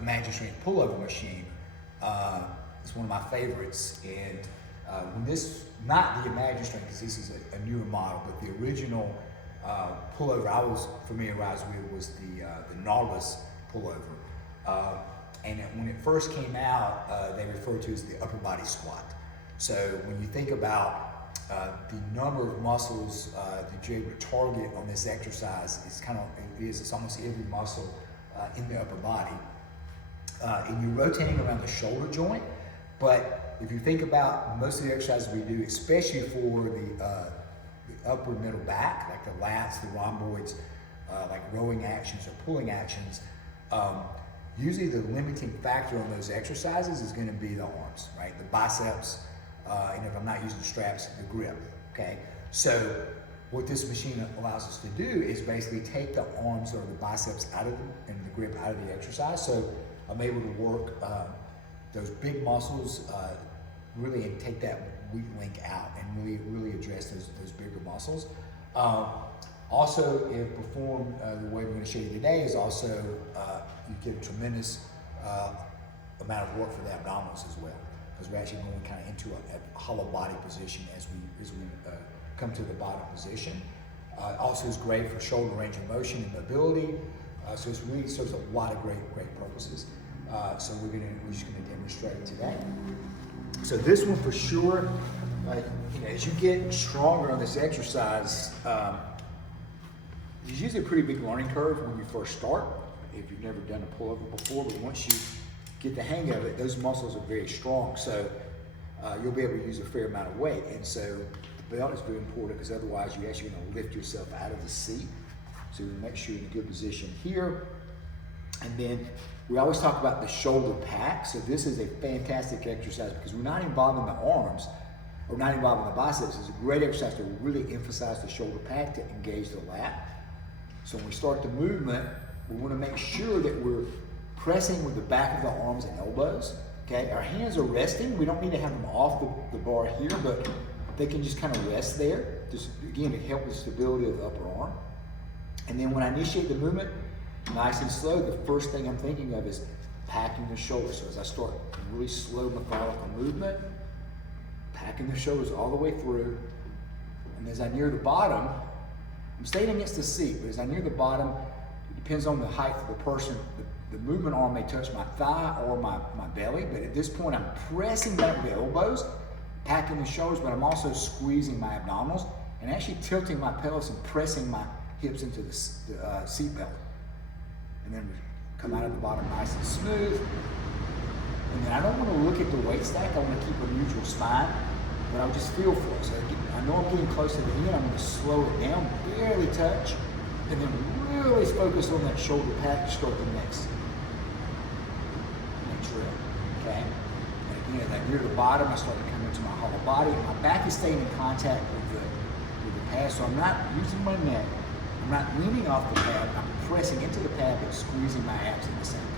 Imagine Strength pullover machine. It's one of my favorites, and when this, not the Imagine Strength, because this is a newer model, but the original pullover I was familiarized with was the Nautilus pullover. And when it first came out, they referred to it as the upper body squat. So when you think about the number of muscles that you're able to target on this exercise, it's almost every muscle in the upper body. And you're rotating around the shoulder joint, but if you think about most of the exercises we do, especially for the upper middle back, like the lats, the rhomboids, like rowing actions or pulling actions, usually the limiting factor on those exercises is going to be the arms, right? The biceps, and if I'm not using straps, the grip, okay? So what this machine allows us to do is basically take the arms or the biceps out of and the grip out of the exercise. So I'm able to work those big muscles really and take that weak link out and really address those bigger muscles. Also, if performed the way we're going to show you today is also, you get a tremendous amount of work for the abdominals as well, because we're actually going kind of into a hollow body position as we come to the bottom position. Also is great for shoulder range of motion and mobility. So it really serves a lot of great purposes. So we're just going to demonstrate today. So this one for sure, as you get stronger on this exercise, there's usually a pretty big learning curve when you first start, if you've never done a pullover before, but once you get the hang of it, those muscles are very strong, so you'll be able to use a fair amount of weight. And so the belt is very important, because otherwise you're actually going to lift yourself out of the seat. So we make sure you're in a good position here. And then we always talk about the shoulder pack. So this is a fantastic exercise because we're not involving the arms, or not involving the biceps. It's a great exercise to really emphasize the shoulder pack to engage the lat. So when we start the movement, we want to make sure that we're pressing with the back of the arms and elbows. Okay, our hands are resting. We don't need to have them off the bar here, but they can just kind of rest there, just again to help with the stability of the upper arm. And then when I initiate the movement, nice and slow, the first thing I'm thinking of is packing the shoulders. So as I start really slow, methodical movement, packing the shoulders all the way through. And as I near the bottom, I'm staying against the seat, but as I near the bottom, it depends on the height of the person. The movement arm may touch my thigh or my belly, but at this point I'm pressing back with the elbows, packing the shoulders, but I'm also squeezing my abdominals and actually tilting my pelvis and pressing my hips into the seat belt. And then we come out of the bottom nice and smooth. And then I don't want to look at the weight stack, I want to keep a neutral spine, but I'll just feel for it. So I know I'm getting close to the end, I'm going to slow it down, barely touch, and then really focus on that shoulder pack to start the next drill, okay? And again, as I near the bottom, I start to come into my hollow body. My back is staying in contact with the pad, so I'm not using my neck, I'm not leaning off the pad, I'm pressing into the pad but squeezing my abs at the same time.